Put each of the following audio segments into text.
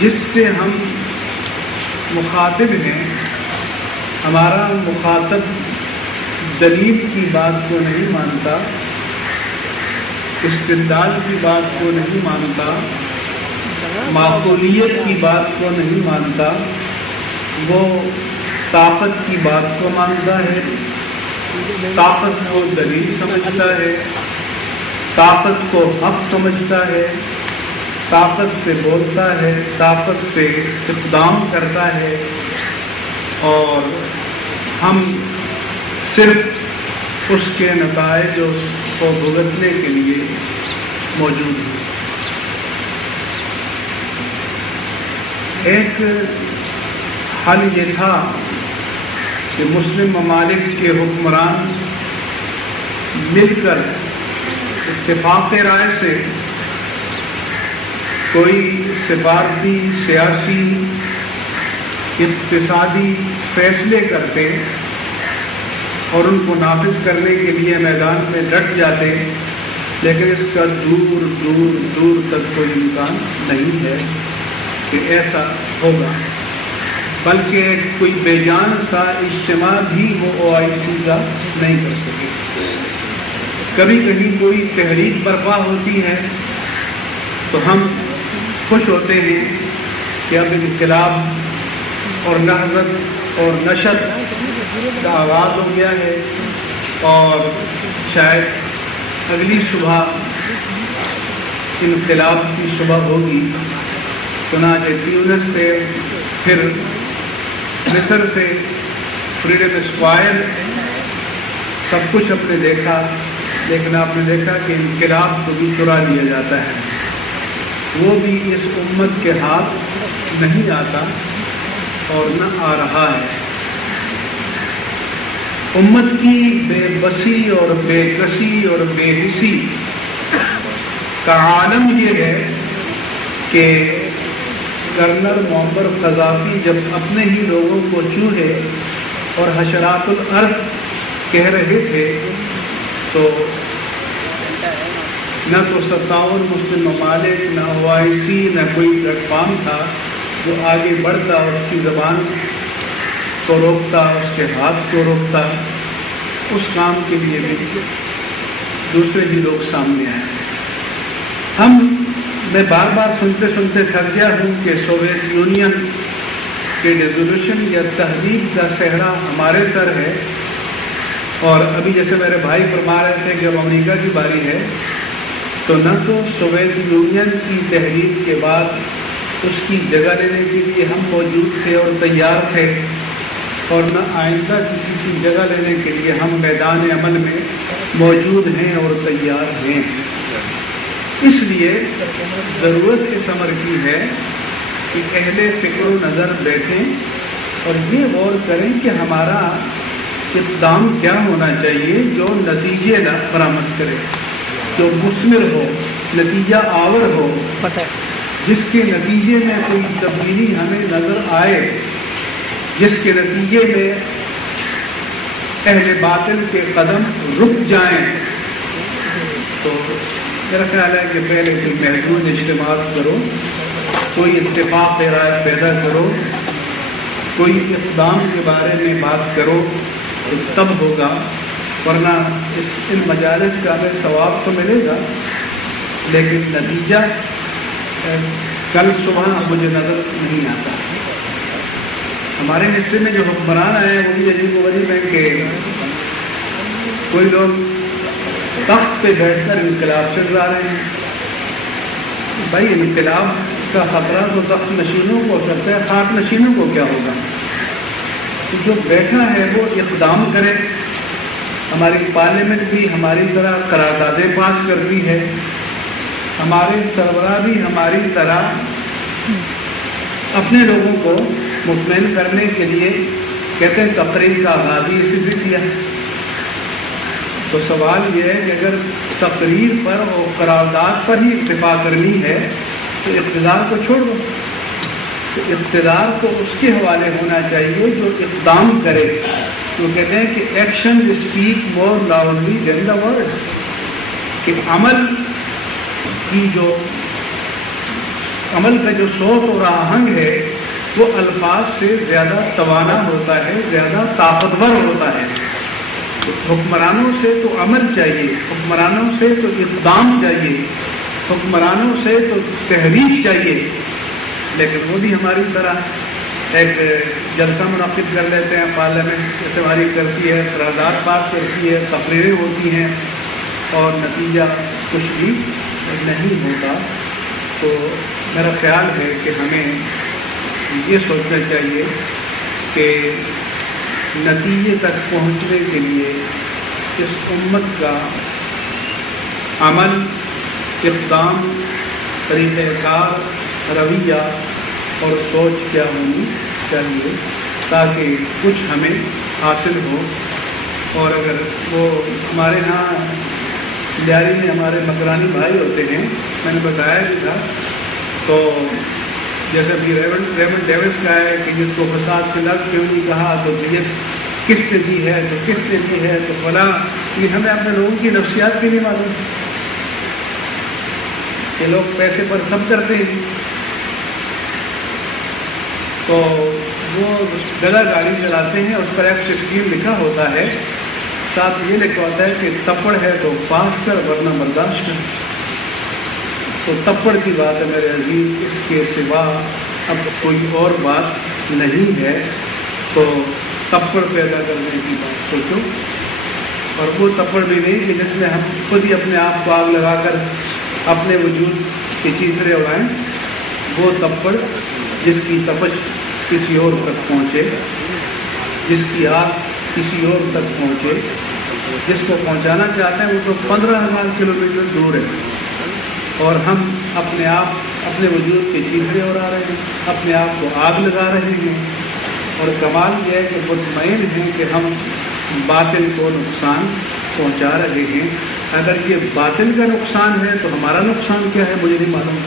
جس سے ہم مخاطب ہیں، ہمارا مخاطب دلیل کی بات کو نہیں مانتا، استدلال کی بات کو نہیں مانتا، معقولیت کی بات کو نہیں مانتا، وہ طاقت کی بات کو مانتا ہے، طاقت کو دلیل سمجھتا ہے، طاقت کو حق سمجھتا ہے، طاقت سے بولتا ہے، طاقت سے اقدام کرتا ہے، اور ہم صرف اس کے نتائج کو بھگتنے کے لیے موجود ہیں۔ ایک حل یہ تھا کہ مسلم ممالک کے حکمران مل کر اتفاق رائے سے کوئی سفارتی، سیاسی، اقتصادی فیصلے کرتے اور ان کو نافذ کرنے کے لیے میدان میں ڈٹ جاتے، لیکن اس کا دور دور دور تک کوئی امکان نہیں ہے کہ ایسا ہوگا، بلکہ کوئی بے جان سا اجتماع بھی وہ OIC کا نہیں کر سکے۔ کبھی کہیں کوئی تحریک برپا ہوتی ہے تو ہم خوش ہوتے ہیں کہ اب انقلاب اور نہضت اور نشر کا آغاز ہو گیا ہے، اور شاید اگلی صبح انقلاب کی صبح ہوگی۔ چنانچہ تیونس سے، پھر مصر سے، فریڈم اسکوائر، سب کچھ ہم نے دیکھا، لیکن آپ نے دیکھا کہ انقلاب کو بھی چرا لیا جاتا ہے، وہ بھی اس امت کے ہاتھ نہیں آتا اور نہ آ رہا ہے۔ امت کی بے بسی اور بے کسی اور بے حسی کا عالم یہ ہے کہ گورنر معمر قذافی جب اپنے ہی لوگوں کو چوہے اور حشرات الارض کہہ رہے تھے تو نہ تو 57 مسلم ممالک، نہ OIC، نہ کوئی پلیٹ فارم تھا جو آگے بڑھتا، اس کی زبان کو روکتا، اس کے ہاتھ کو روکتا۔ اس کام کے لیے بھی دوسرے ہی لوگ سامنے آئے۔ میں بار بار سنتے سنتے تھک گیا ہوں کہ سوویت یونین کے ریزولوشن یا تحریک کا صحرا ہمارے سر ہے، اور ابھی جیسے میرے بھائی فرما رہے تھے کہ اب امریکہ کی باری ہے، تو نہ تو سوویت یونین کی تحریک کے بعد اس کی جگہ لینے کے لیے ہم موجود تھے اور تیار تھے، اور نہ آئندہ کسی کی جگہ لینے کے لیے ہم میدان عمل میں موجود ہیں اور تیار ہیں۔ اس لیے ضرورت اس امر کی ہے کہ اہل فکر و نظر بیٹھیں اور یہ غور کریں کہ ہمارا اقدام کیا ہونا چاہیے جو نتیجے برآمد کرے، جو مثمر ہو، نتیجہ آور ہو، جس کے نتیجے میں کوئی تبدیلی ہمیں نظر آئے، جس کے نتیجے میں اہل باطل کے قدم رک جائیں۔ تو میرا خیال ہے کہ پہلے کوئی محدود اجتماع کرو، کوئی اتفاق رائے پیدا کرو، کوئی اقدام کے بارے میں بات کرو، تو تب ہوگا، ورنہ ان مجالس کا ہمیں ثواب تو ملے گا، لیکن نتیجہ کل صبح مجھے نظر نہیں آتا۔ ہمارے حصے میں جو حکمران آئے ہیں وہ بھی عجیب و غریب ہیں کہ کوئی لوگ تخت پہ بیٹھ کر انقلاب چلا رہے ہیں۔ بھائی انقلاب کا خطرہ تو تخت نشینوں کو ہو سکتا ہے، خاک نشینوں کو کیا ہوگا؟ جو بیٹھا ہے وہ اقدام کرے۔ ہماری پارلیمنٹ بھی ہماری طرح قراردادیں پاس کرتی ہے، ہمارے سربراہ بھی ہماری طرح اپنے لوگوں کو مطمئن کرنے کے لیے کہتے ہیں تقریر کا آغاز ہی اسی سے کیا۔ تو سوال یہ ہے کہ اگر تقریر پر اور قرارداد پر ہی اتفاق کرنی ہے تو اقتدار کو چھوڑ دو، تو اقتدار کو اس کے حوالے ہونا چاہیے جو اقدام کرے۔ تو کہتے ہیں کہ action speak more loudly than the word, کہ عمل کی جو عمل کا جو صوت اور آہنگ ہے وہ الفاظ سے زیادہ توانا ہوتا ہے، زیادہ طاقتور ہوتا ہے. حکمرانوں سے تو عمل چاہیے، حکمرانوں سے تو اقدام چاہیے، حکمرانوں سے تو تحریک چاہیے، لیکن وہ بھی ہماری طرح ایک جلسہ منعقد کر لیتے ہیں، پارلیمنٹ استعماری کرتی ہے، قرارداد پاس کرتی ہے، تقریریں ہوتی ہیں اور نتیجہ کچھ بھی نہیں ہوتا. تو میرا خیال ہے کہ ہمیں یہ سوچنا چاہیے کہ نتیجے تک پہنچنے کے لیے اس امت کا عمل، اقدام، طریقہ کار، رویہ اور سوچ کیا ہونی چاہیے تاکہ کچھ ہمیں حاصل ہو. اور اگر وہ ہمارے ہاں لیاری میں ہمارے مکرانی بھائی ہوتے ہیں، میں نے بتایا بھی تھا، تو جیسے ابھی ریمنڈ ڈیوس کا ہے کہ جس کو فساد کے لفظ کیوں نہیں کہا، تو دیت کس نے دی ہے، تو کس نے دی ہے، تو فلاں. یہ ہمیں اپنے لوگوں کی نفسیات کے لیے معلوم ہے کہ لوگ پیسے پر سب کرتے ہیں. تو وہ ڈلا گاڑی چلاتے ہیں، اس پر F-16 لکھا ہوتا ہے، ساتھ یہ لکھا ہوتا ہے کہ تپڑ ہے تو پاس کر ورنہ برداشت کر. تو تپڑ کی بات ہے میرے عزیز، اس کے سوا اب کوئی اور بات نہیں ہے. تو تپڑ پیدا کرنے کی بات سوچو، اور وہ تپڑ بھی نہیں کہ جس میں ہم خود ہی اپنے آپ کو آگ لگا کر اپنے وجود کی چیزیں اڑائیں. وہ تپڑ جس کی تپش کسی اور تک پہنچے، جس کی آگ کسی اور تک پہنچے، جس کو پہنچانا چاہتے ہیں وہ تو 15,000 کلومیٹر دور ہے، اور ہم اپنے آپ اپنے وجود کی چیزیں اڑا رہے ہیں، اپنے آپ کو آگ لگا رہے ہیں. اور کمال یہ ہے کہ مطمئن ہیں کہ ہم باطل کو نقصان پہنچا رہے ہیں. اگر یہ باطل کا نقصان ہے تو ہمارا نقصان کیا ہے مجھے نہیں معلوم.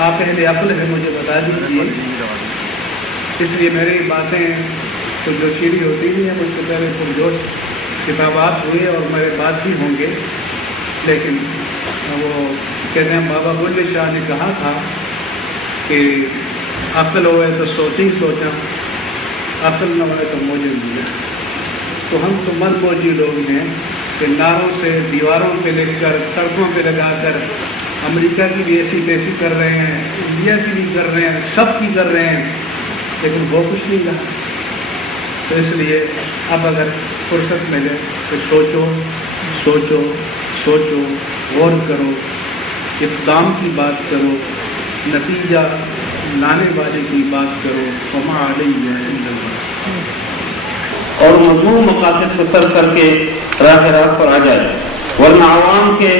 آپ اہل عقل ہے، مجھے بتا دیجیے. اس لیے میری باتیں تو جوشیلی ہوتی نہیں ہے، مجھ سے پہلے پرجوش کتابات ہوئی اور میرے بات بھی ہوں گے، لیکن وہ کہتے ہیں بابا بلے شاہ نے کہا تھا کہ عقل ہوئے تو سوچیں ہی سوچا، عقل نہ ہوئے تو موجے ملے. تو ہم تو من موجی لوگ ہیں کہ ناروں سے دیواروں پہ لکھ کر، سڑکوں پہ لگا کر امریکہ کی بھی ایسی تیسی کر رہے ہیں، انڈیا کی بھی کر رہے ہیں، سب کی کر رہے ہیں، لیکن وہ کچھ نہیں رہا. تو اس لیے اب اگر فرصت ملے تو سوچو سوچو سوچو، غور کرو، اقدام کی بات کرو، نتیجہ لانے والے کی بات کرو. وما علیہ الا البلاغ. اور مضمون مقاصد سے سر کر کے راہ راست پر آ جائے، ورنہ عوام کے